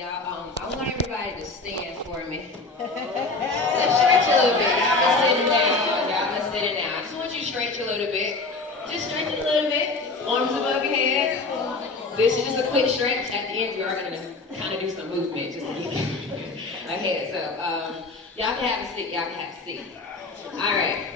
y'all. I want everybody to stand for me. Let's stretch a little bit. Y'all been sitting down. Y'all been sitting down. I just want you to stretch a little bit. Just stretch it a little bit. Arms above your head. This is just a quick stretch. At the end, we are going to kind of do some movement just to get ahead. So, y'all can have a seat. Y'all can have a seat. All right.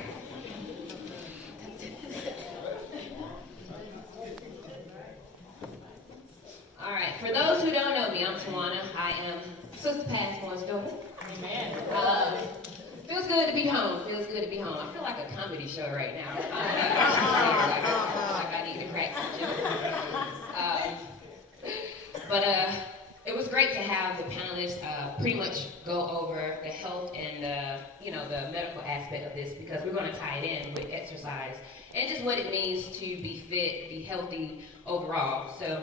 All right, for those who don't know me, I'm Tawana. I am Sister Passmore's daughter. Amen. Feels good to be home. Feels good to be home. I feel like a comedy show right now. Like I need to crack some jokes. But it was great to have the panelists pretty much go over the health and the medical aspect of this, because we're going to tie it in with exercise and just what it means to be fit, be healthy overall. So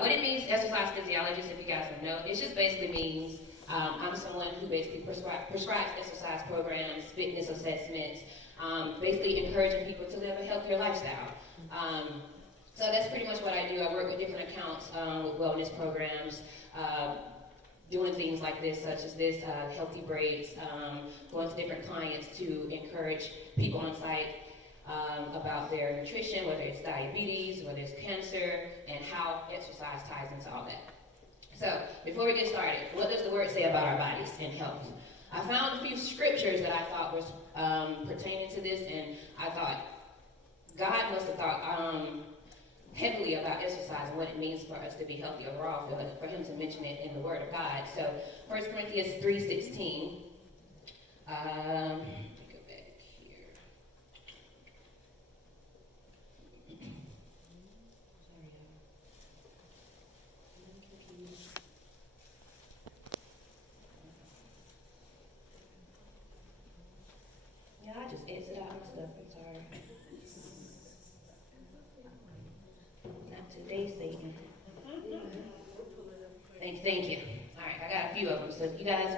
what it means, exercise physiologist, if you guys don't know, it just basically means I'm someone who basically prescribes exercise programs, fitness assessments, basically encouraging people to live a healthier lifestyle. So that's pretty much what I do. I work with different accounts with wellness programs, doing things like this, such as this, healthy breaks, going to different clients to encourage people on site about their nutrition, whether it's diabetes, whether it's cancer, and how exercise ties into all that. So, before we get started, what does the word say about our bodies and health? I found a few scriptures that I thought was pertaining to this, and I thought God must have thought heavily about exercise and what it means for us to be healthy overall, for him to mention it in the Word of God. So, 1 Corinthians 3:16. I just exited out my stuff. I'm sorry. Not today, Satan. Thank you. All right, I got a few of them. So if you guys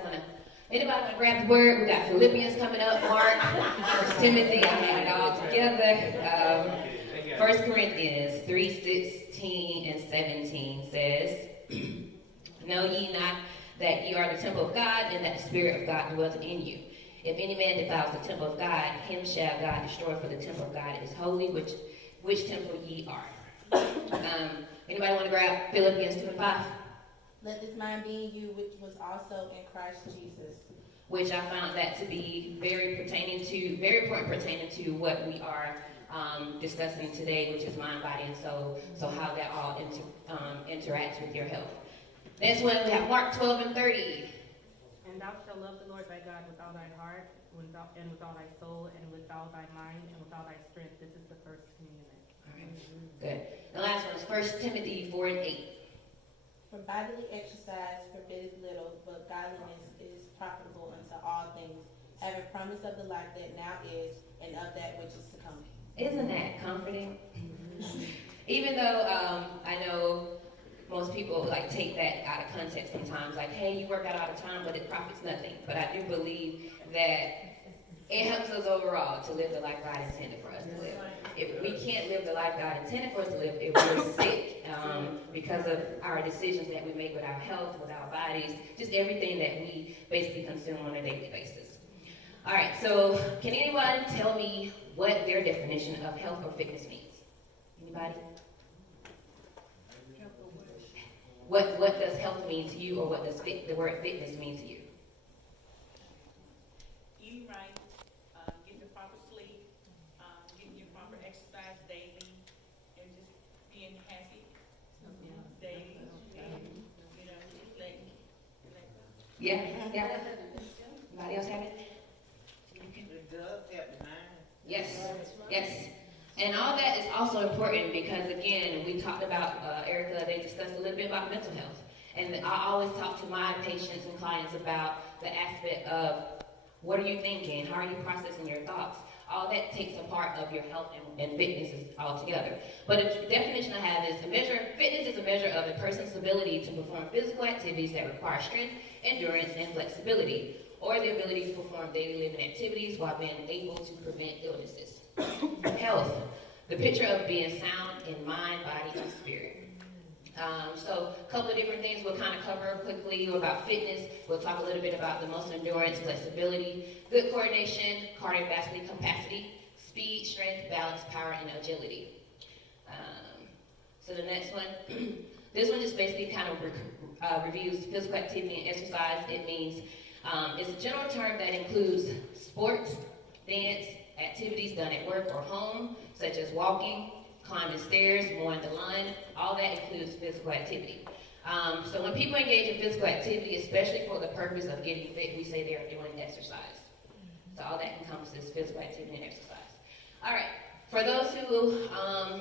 anybody want to grab the word? We got Philippians coming up, Mark, 1 Timothy. I had it all together. 1 Corinthians 3:16 and 17 says, "Know ye not that ye are the temple of God, and that the Spirit of God dwells in you? If any man defiles the temple of God, him shall God destroy, for the temple of God is holy, which temple ye are." Anybody want to grab Philippians 2:5? "Let this mind be in you, which was also in Christ Jesus." Which I found that to be very important pertaining to what we are discussing today, which is mind, body, and soul. So how that all interacts with your health. Next one, we have Mark 12:30. "And thou shalt love the Lord thy God with all thy heart, and with all thy soul, and with all thy mind, and with all thy strength." This is the first commandment. All right, good. The last one is 1 Timothy 4:8. "For bodily exercise forbideth little, but godliness is profitable unto all things, having promise of the life that now is, and of that which is to come." Isn't that comforting? Even though I know most people take that out of context sometimes, like, hey, you work out all the time, but it profits nothing. But I do believe that it helps us overall to live the life God intended for us to live. If we can't live the life God intended for us to live, if we're sick because of our decisions that we make with our health, with our bodies, just everything that we basically consume on a daily basis. All right, so can anyone tell me what their definition of health or fitness means? Anybody? What does health mean to you, or what does the word fitness mean to you? Eating right, getting the proper sleep, getting your proper exercise daily, and just being happy daily, just letting go. Yeah. Anybody else have it? It does help the mind. Yes. And all that is also important because, again, we talked about, Erica, they discussed a little bit about mental health. And I always talk to my patients and clients about the aspect of what are you thinking? How are you processing your thoughts? All that takes a part of your health and fitness altogether. But the definition I have is fitness is a measure of a person's ability to perform physical activities that require strength, endurance, and flexibility, or the ability to perform daily living activities while being able to prevent illnesses. Health, the picture of being sound in mind, body, and spirit. So a couple of different things we'll kind of cover quickly about fitness. We'll talk a little bit about the muscle endurance, flexibility, good coordination, cardiovascular capacity, speed, strength, balance, power, and agility. So the next one, this one just basically kind of reviews physical activity and exercise. It means it's a general term that includes sports, dance, activities done at work or home, such as walking, climbing stairs, mowing the lawn. All that includes physical activity. So when people engage in physical activity, especially for the purpose of getting fit, we say they're doing exercise. So all that encompasses physical activity and exercise. All right. For those who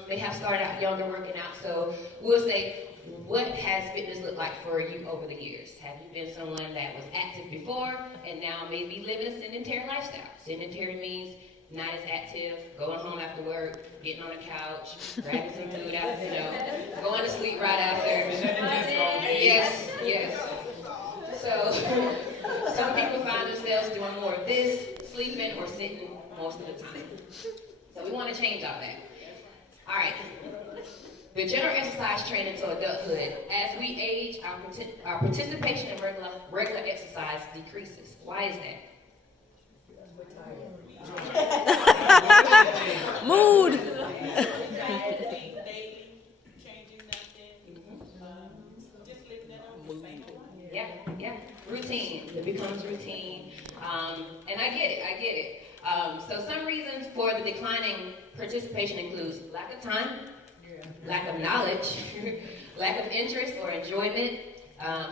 may have started out younger working out, so we'll say, what has fitness looked like for you over the years? Have you been someone that was active before and now maybe living a sedentary lifestyle? Sedentary means not as active, going home after work, getting on the couch, grabbing some food out, going to sleep right after. Yes, yes. So some people find themselves doing more of this, sleeping or sitting most of the time. So we want to change all that. All right. The general exercise trend into adulthood. As we age, our participation in regular exercise decreases. Why is that? Mood. Daily, changing nothing, just living it on the same way. Yeah. Routine. It becomes routine. And I get it. So some reasons for the declining participation includes lack of time, lack of knowledge, lack of interest or enjoyment,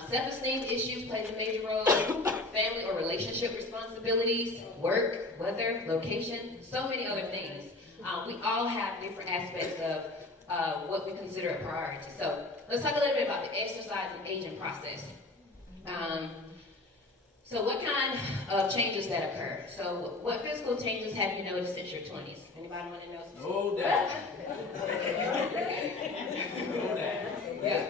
self-esteem issues plays a major role, family or relationship responsibilities, work, weather, location, so many other things. We all have different aspects of what we consider a priority. So let's talk a little bit about the exercise and aging process. So what kind of changes that occur? So what physical changes have you noticed since your 20s? Anybody want to know? No doubt. No doubt.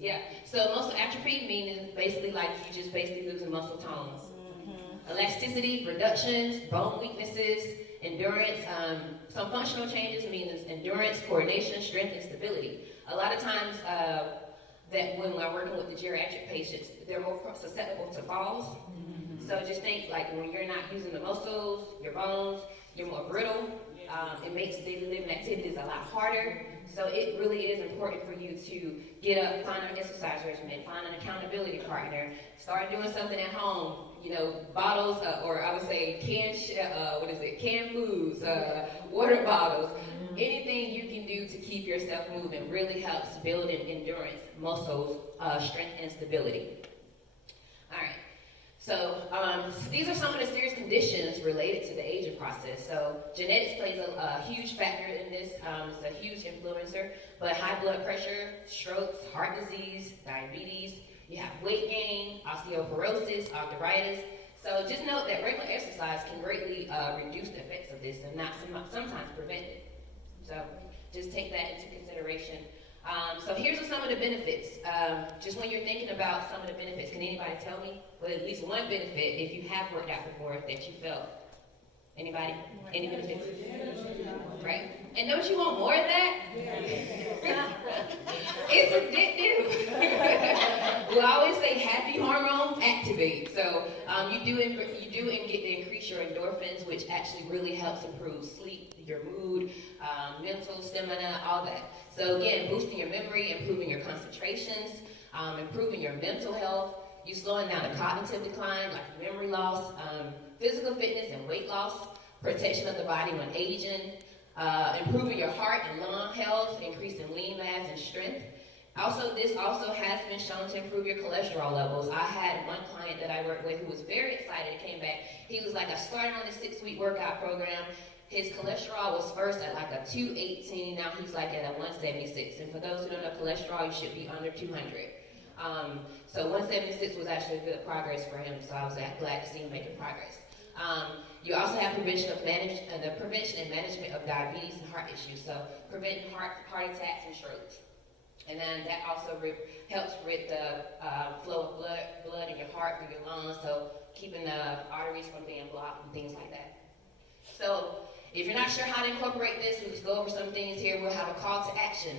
Yeah. So muscle atrophy meaning basically like you just basically losing muscle tones. Elasticity, reductions, bone weaknesses, endurance. Some functional changes means endurance, coordination, strength, and stability. A lot of times that when we're working with the geriatric patients, they're more susceptible to falls. So just think like when you're not using the muscles, your bones, you're more brittle. It makes daily living activities a lot harder. So it really is important for you to get up, find an exercise regimen, find an accountability partner, start doing something at home. Bottles, or I would say canned foods, water bottles. Anything you can do to keep yourself moving really helps build endurance, muscles, strength, and stability. All right. So these are some of the serious conditions related to the aging process. So genetics plays a huge factor in this. It's a huge influencer. But high blood pressure, strokes, heart disease, diabetes, you have weight gain, osteoporosis, arthritis. So just note that regular exercise can greatly reduce the effects of this and not sometimes prevent it. So just take that into consideration. So here's some of the benefits. Just when you're thinking about some of the benefits, can anybody tell me? Well, at least one benefit, if you have worked out before, that you felt. Anybody? Any benefits? Right? And don't you want more of that? It's addictive. We always say happy hormones activate. So you do get to increase your endorphins, which actually really helps improve sleep, your mood, mental stamina, all that. So again, boosting your memory, improving your concentrations, improving your mental health, you slowing down the cognitive decline, like memory loss, physical fitness and weight loss, protection of the body when aging, improving your heart and lung health, increasing lean mass and strength. Also, this also has been shown to improve your cholesterol levels. I had one client that I worked with who was very excited and came back. He was like, I started on this 6-week workout program. His cholesterol was first at like a 218. Now he's like at a 176. And for those who don't know cholesterol, you should be under 200. So 176 was actually good progress for him. So I was glad to see him making progress. You also have prevention and management of diabetes and heart issues. So preventing heart attacks and strokes. And then that also helps with the flow of blood in your heart through your lungs. So keeping the arteries from being blocked and things like that. So if you're not sure how to incorporate this, we'll just go over some things here. We'll have a call to action.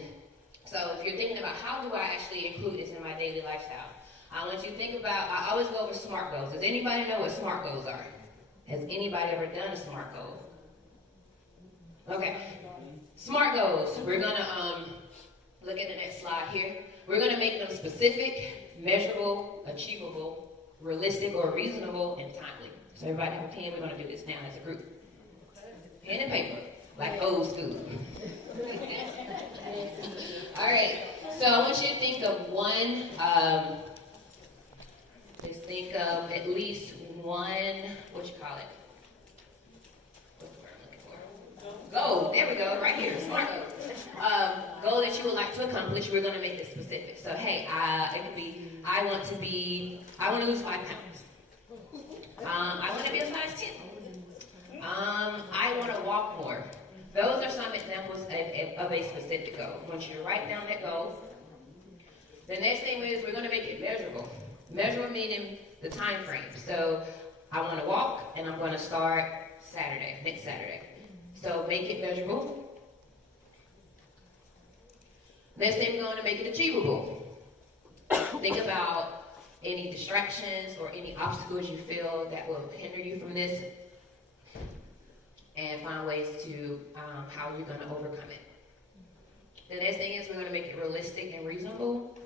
So if you're thinking about how do I actually include this in my daily lifestyle, I want you to think about, I always go over SMART goals. Does anybody know what SMART goals are? Has anybody ever done a SMART goal? Okay. SMART goals. We're gonna look at the next slide here. We're gonna make them specific, measurable, achievable, realistic or reasonable, and timely. So everybody have a pen. We're gonna do this now as a group. Pen and paper, like old school. All right. So I want you to think of one. Just think of at least one. What you call it? What's the word I'm looking for? Goal. There we go. Right here. SMART goal. Goal that you would like to accomplish. We're going to make it specific. So hey, it could be I want to lose 5 pounds. I want to be a size 10. I want to walk more. Those are some examples of a specific goal. I want you to write down that goal. The next thing is we're going to make it measurable. Measurable meaning the time frame. So I want to walk, and I'm going to start next Saturday. So make it measurable. Next thing, we're going to make it achievable. Think about any distractions or any obstacles you feel that will hinder you from this, and find ways to how you're going to overcome it. The next thing is we're going to make it realistic and reasonable.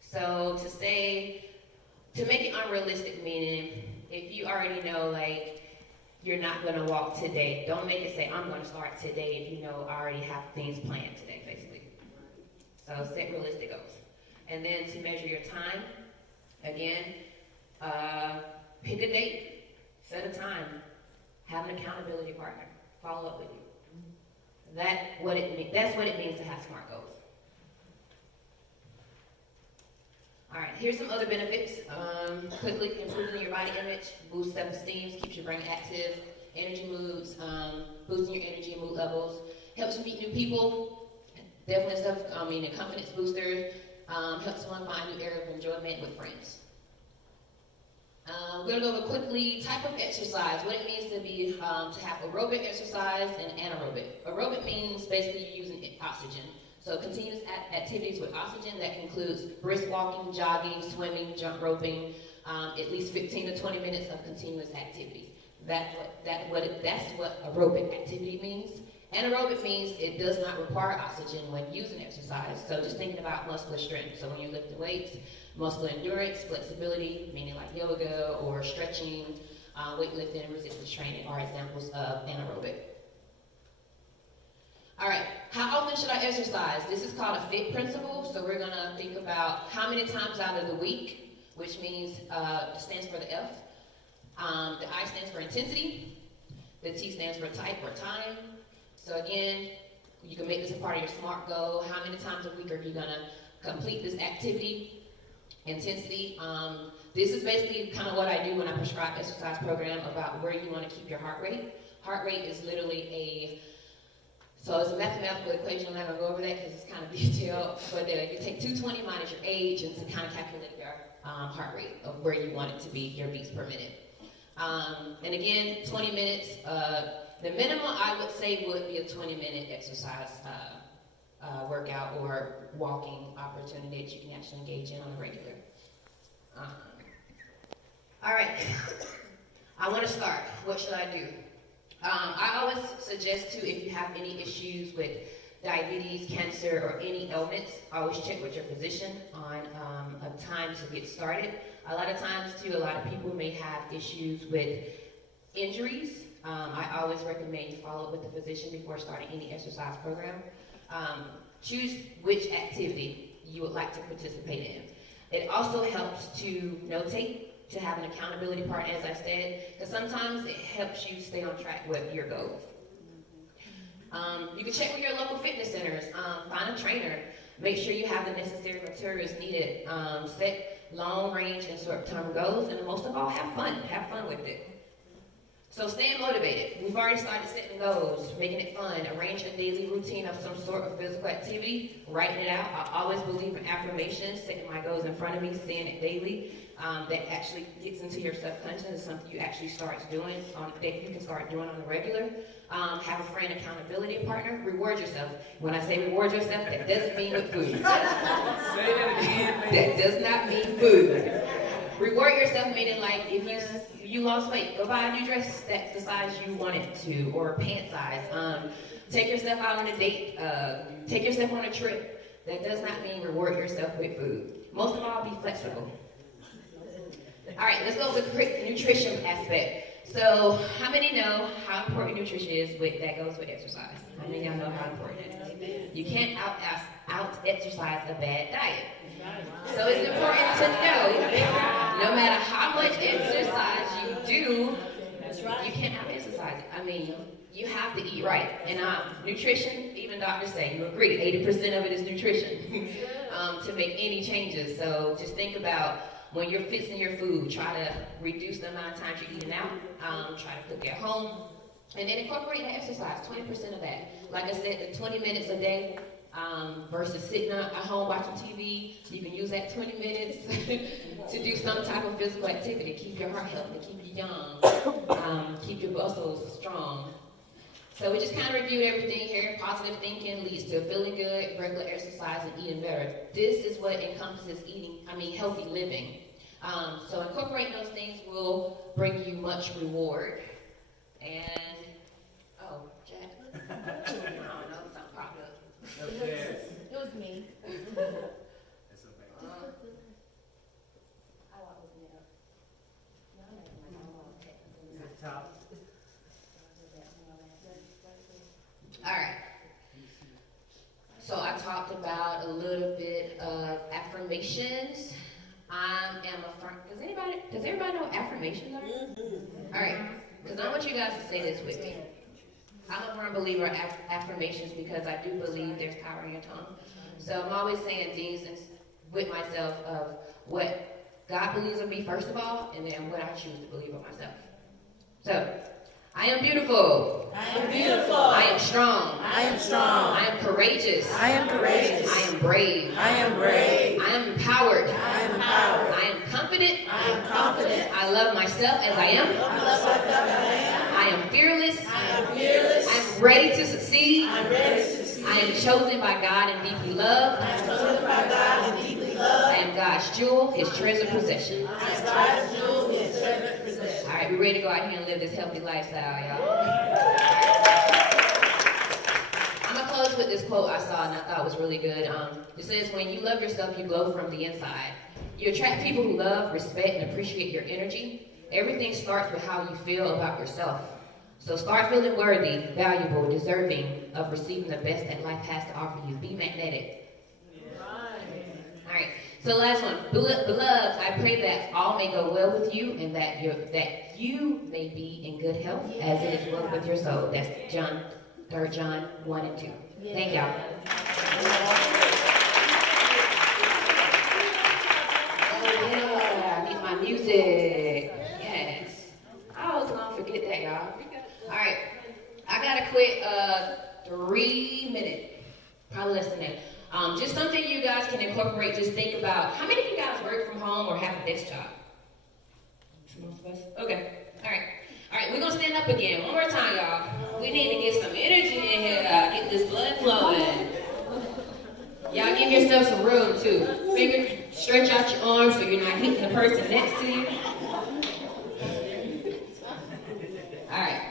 So to make it unrealistic, meaning if you already know like you're not going to walk today, don't make it say I'm going to start today if you know I already have things planned today, basically. So set realistic goals. And then to measure your time, again, pick a date, set a time, have an accountability partner, follow up with you. That's what it means to have SMART goals. All right, here's some other benefits. Quickly, improving your body image, boosts self-esteem, keeps your brain active, energy moods, boosting your energy and mood levels, helps you meet new people, definitely a confidence booster, helps someone find a new area of enjoyment with friends. We're going to go over quickly type of exercise, what it means to have aerobic exercise and anaerobic. Aerobic means basically you're using oxygen. So continuous activities with oxygen that includes brisk walking, jogging, swimming, jump roping, at least 15 to 20 minutes of continuous activity. That's what aerobic activity means. Anaerobic means it does not require oxygen when using exercise. So just thinking about muscular strength. So when you're lifting weights, muscular endurance, flexibility, meaning like yoga or stretching, weightlifting, and resistance training are examples of anaerobic. All right, how often should I exercise? This is called a FIT principle. So we're gonna think about how many times out of the week, which means stands for the F. The I stands for intensity. The T stands for type or time. So again, you can make this a part of your SMART goal. How many times a week are you gonna complete this activity? Intensity. This is basically kind of what I do when I prescribe exercise program about where you want to keep your heart rate. Heart rate is literally so it's a mathematical equation. I'm not going to go over that because it's kind of detailed. But you take 220 minus your age and to kind of calculate your heart rate of where you want it to be, your beats per minute. And again, 20 minutes. The minimum I would say would be a 20-minute exercise workout or walking opportunity that you can actually engage in on a regular. All right, I want to start. What should I do? I always suggest to, if you have any issues with diabetes, cancer, or any ailments, always check with your physician on a time to get started. A lot of times, too, a lot of people may have issues with injuries. I always recommend you follow up with the physician before starting any exercise program. Choose which activity you would like to participate in. It also helps to notate, to have an accountability partner, as I said, because sometimes it helps you stay on track with your goals. You can check with your local fitness centers, find a trainer, make sure you have the necessary materials needed, set long-range and short-term goals, and most of all, have fun with it. So staying motivated. We've already started setting goals, making it fun, arrange a daily routine of some sort of physical activity, writing it out. I always believe in affirmations, setting my goals in front of me, saying it daily. that actually gets into your subconscious and something you actually start doing that you can start doing on a regular. Have a friend accountability partner. Reward yourself. When I say reward yourself, that doesn't mean with food. Say that again, man. That does not mean food. Reward yourself meaning like if you lost weight, go buy a new dress that's the size you want it to, or pant size. Take yourself out on a date. Take yourself on a trip. That does not mean reward yourself with food. Most of all, be flexible. All right, let's go with the nutrition aspect. So, how many know how important nutrition is that goes with exercise? How many of y'all know how important it is? You can't out-exercise a bad diet. So it's important to know, no matter how much exercise you do, you can't out-exercise it. I mean, you have to eat right. And nutrition, even doctors say, you agree, 80% of it is nutrition to make any changes. So just think about when you're fixing your food, try to reduce the amount of times you're eating out, try to cook at home, and then incorporate the exercise, 20% of that. Like I said, the 20 minutes a day versus sitting at home watching TV, you can use that 20 minutes to do some type of physical activity, keep your heart healthy, keep you young, keep your muscles strong. So we just kind of reviewed everything here. Positive thinking leads to feeling good, regular exercise, and eating better. This is what encompasses healthy living. So incorporating those things will bring you much reward. And, Jack. I don't know, something popped up. It was me. That's okay. How I open it up? No, I'm not Is it top? All right. So I talked about a little bit of affirmations. I am a firm. Does everybody know what affirmations are? All right. Because I want you guys to say this with me. I'm a firm believer in affirmations because I do believe there's power in your tongue. So I'm always saying things with myself of what God believes of me first of all, and then what I choose to believe of myself. So, I am beautiful. I am beautiful. I am strong. I am strong. I am courageous. I am courageous. I am brave. I am brave. I am empowered. I am empowered. I am confident. I am confident. I love myself as I am. I love myself as I am. I am fearless. I am fearless. I am ready to succeed. I'm ready to succeed. I am chosen by God and deeply loved. I am chosen by God and deeply loved. I am God's jewel, His treasured possession. I am God's jewel, His treasured possession. All right, we're ready to go out here and live this healthy lifestyle, y'all. I'm going to close with this quote I saw and I thought was really good. It says, when you love yourself, you glow from the inside. You attract people who love, respect, and appreciate your energy. Everything starts with how you feel about yourself. So start feeling worthy, valuable, deserving of receiving the best that life has to offer you. Be magnetic. All right. So last one, beloved, I pray that all may go well with you and that you may be in good health as it is well with your soul. That's 3 John 1 and 2. Thank y'all. Oh yeah, I need my music. Yes. I was gonna forget that, y'all. All right. I got a quick 3-minute, probably less than that. Just something you guys can incorporate. Just think about, how many of you guys work from home or have a desk job? Most of us? Okay. All right. All right, we're going to stand up again. One more time, y'all. We need to get some energy in here, get this blood flowing. Y'all give yourself some room, too. Maybe stretch out your arms so you're not hitting the person next to you. All right.